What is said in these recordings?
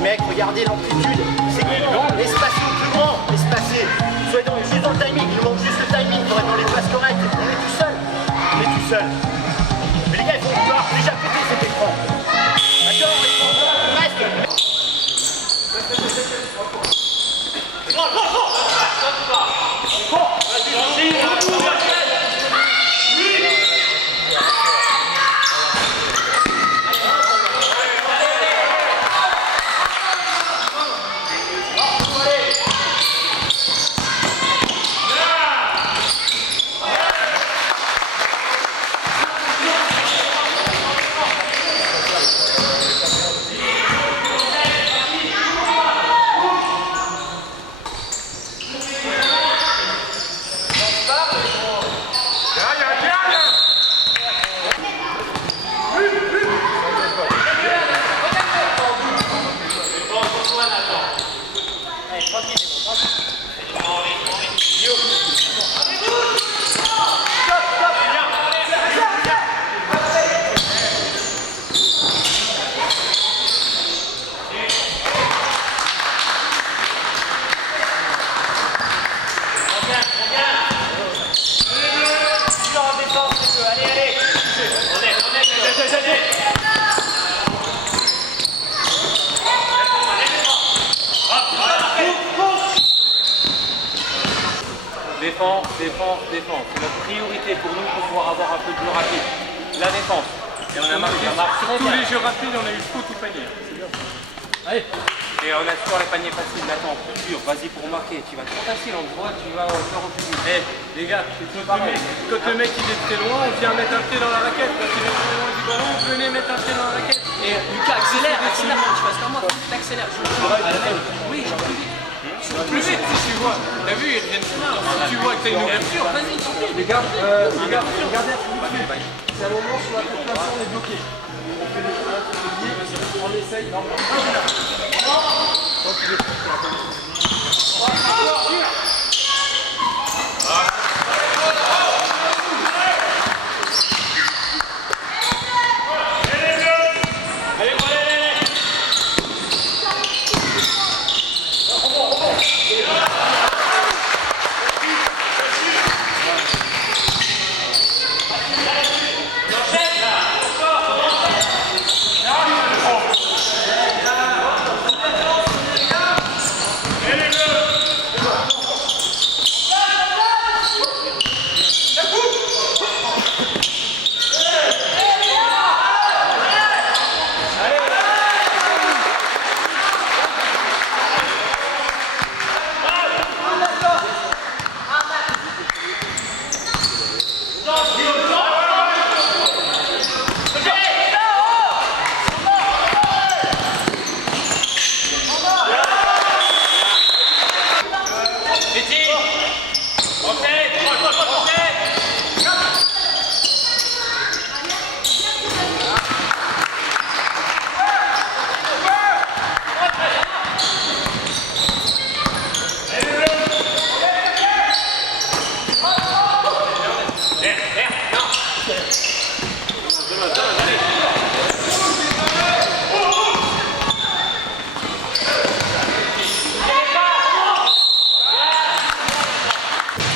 Mec, regardez l'amplitude. C'est grand, l'espacé plus grand, espacé. Soyez juste dans le timing, il nous manque juste le timing pour être dans l'espace correct. On est tout seul. On est tout seul. Mais les gars, il faut pouvoir déjà péter cet écran. D'accord, reste. Défense. C'est notre priorité pour nous pour pouvoir avoir un peu de jeu rapide. La défense. Et on a marqué sur tous les jeux rapides, on a eu faute ou panier. C'est bien ça. Allez. Et on a toujours les paniers faciles. Nathan, dur, vas-y pour marquer. Tu vas trop facile, on te voit, tu vas faire au public. Eh, les gars, quand le mec il est très loin, on vient mettre un pied dans la raquette. Quand il est très loin du ballon, venez mettre un pied dans la raquette. Et Lucas, accélère quand tu passes comme moi. T'accélères. Oui, j'en plus vite. Plus vite si tu vois. T'as vu, il vient de finir. Si tu vois que t'as une ouverture, vas-y, tu fais. Les gars, regardez c'est un moment sur la préparation, on est bloqué. On fait des choses, on essaye. Non,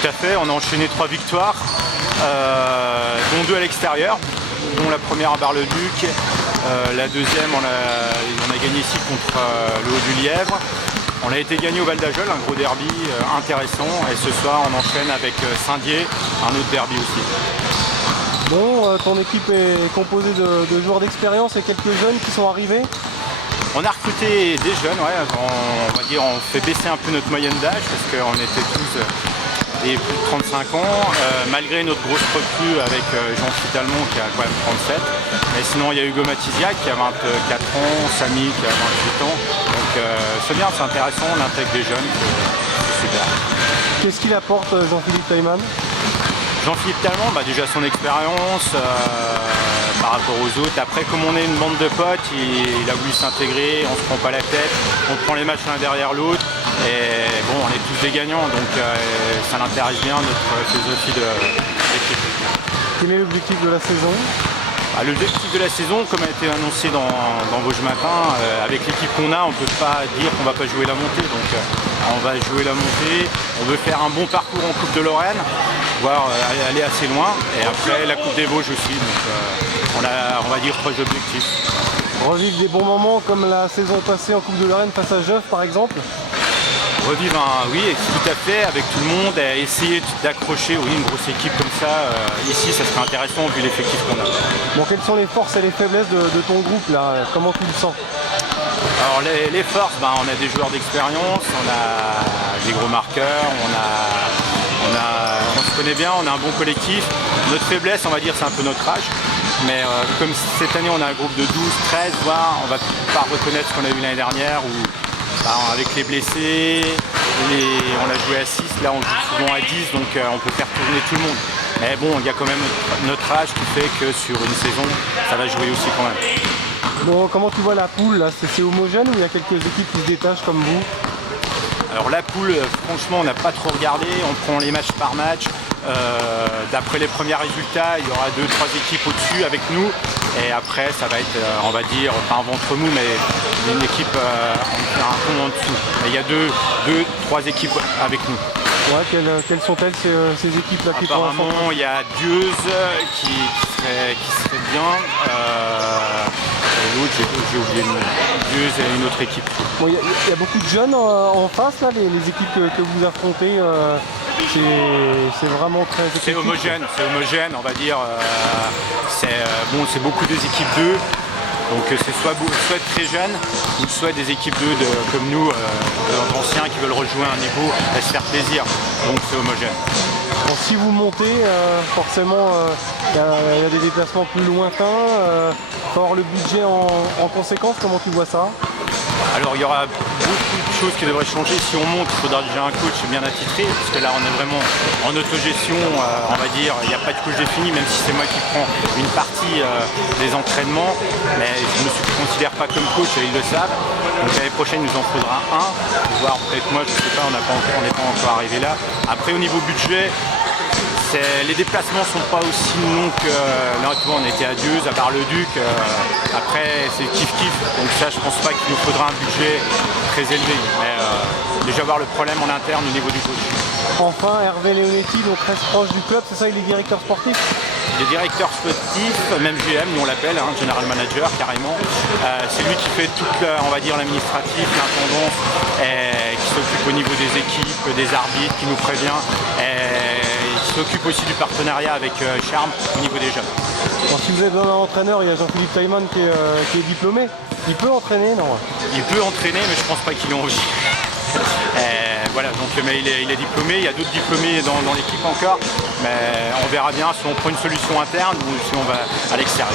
Tout à fait, on a enchaîné 3 victoires, dont 2 à l'extérieur, dont la première à Bar-le-Duc, la deuxième on a gagné ici contre le Haut-du-Lièvre. On a été gagné au Val d'Ajol, un gros derby intéressant, et ce soir on enchaîne avec Saint-Dié, un autre derby aussi. Bon, ton équipe est composée de joueurs d'expérience et quelques jeunes qui sont arrivés. On a recruté des jeunes, ouais, on va dire on fait baisser un peu notre moyenne d'âge parce qu'on était tous des plus de 35 ans, malgré notre grosse recrue avec Jean-Philippe Talmont qui a quand même 37. Mais sinon il y a Hugo Matiziak qui a 24 ans, Samy qui a 28 ans. Donc c'est bien, c'est intéressant, on intègre des jeunes, c'est super. Qu'est-ce qu'il apporte Jean-Philippe Taillemann? Jean-Philippe Talmont, déjà son expérience par rapport aux autres. Après, comme on est une bande de potes, il a voulu s'intégrer, on se prend pas la tête, on prend les matchs l'un derrière l'autre. Et bon, on est tous des gagnants, donc ça l'intéresse bien notre philosophie d'équipe. Quel est l'objectif de la saison? L'objectif de la saison, comme a été annoncé dans Vosges Matin, avec l'équipe qu'on a, on ne peut pas dire qu'on ne va pas jouer la montée. Donc on va jouer la montée, on veut faire un bon parcours en Coupe de Lorraine, voire aller assez loin. Et après la Coupe des Vosges aussi. Donc on va dire 3 objectifs. Revivre des bons moments comme la saison passée en Coupe de Lorraine face à Geoff par exemple. Revivre oui, tout à fait, avec tout le monde, et essayer d'accrocher une grosse équipe comme ça. Ici, ça serait intéressant vu l'effectif qu'on a. Bon, quelles sont les forces et les faiblesses de ton groupe là? Comment tu le sens? Alors les forces, on a des joueurs d'expérience, on a des gros marqueurs, on se connaît bien, on a un bon collectif. Notre faiblesse, on va dire, c'est un peu notre âge. Mais comme cette année on a un groupe de 12, 13, voire on va pas reconnaître ce qu'on a eu l'année dernière où avec les blessés, on a joué à 6, là on joue souvent à 10, donc on peut faire tourner tout le monde. Mais bon, il y a quand même notre âge qui fait que sur une saison, ça va jouer aussi quand même. Bon, comment tu vois la poule là? C'est homogène ou il y a quelques équipes qui se détachent comme vous? Alors la poule, franchement, on n'a pas trop regardé, on prend les matchs par match. D'après les premiers résultats, il y aura 2-3 équipes au-dessus avec nous. Et après, ça va être, on va dire, pas un ventre mou, mais une équipe un peu en dessous. Et il y a 2-3 équipes avec nous. Ouais, quelles sont-elles ces équipes-là qui pourraient affronter? Apparemment, il y a Dieuze qui serait bien. L'autre, j'ai oublié le nom. Dieuze et une autre équipe. Bon, il y a beaucoup de jeunes en face, là, les équipes que vous affrontez. C'est vraiment très c'est homogène, on va dire. C'est beaucoup des équipes 2. Donc c'est soit très jeunes, ou soit des équipes 2 comme nous, anciens qui veulent rejouer un niveau et se faire plaisir. Donc c'est homogène. Bon, si vous montez, forcément, il y a des déplacements plus lointains. Faut avoir le budget en conséquence. Comment tu vois ça? Alors il y aura beaucoup de choses qui devraient changer. Si on monte, il faudra déjà un coach bien attitré, parce que là on est vraiment en autogestion, on va dire, il n'y a pas de coach défini, même si c'est moi qui prends une partie des entraînements, mais je ne me considère pas comme coach et ils le savent. Donc l'année prochaine il nous en faudra un, voire peut-être moi, je ne sais pas, on n'est pas encore arrivé là. Après au niveau budget, les déplacements sont pas aussi longs que là, tu vois, on était à Dieuze, à Bar-le-Duc. Après, c'est kiff-kiff. Donc ça, je pense pas qu'il nous faudra un budget très élevé. Mais déjà voir le problème en interne au niveau du coach. Enfin, Hervé Leonetti, donc reste proche du club, c'est ça, il est directeur sportif? Il est directeur sportif, même GM, nous on l'appelle, General Manager carrément. C'est lui qui fait toute, on va dire, l'administratif, l'intendance, qui s'occupe au niveau des équipes, des arbitres, qui nous prévient. Il s'occupe aussi du partenariat avec Charme au niveau des jeunes. Bon, si vous avez besoin d'un entraîneur, il y a Jean-Philippe Taillemann qui est diplômé. Il peut entraîner, non? Il peut entraîner, mais je pense pas qu'il ait envie. Voilà, donc, mais il est diplômé, il y a d'autres diplômés dans l'équipe encore, mais on verra bien si on prend une solution interne ou si on va à l'extérieur.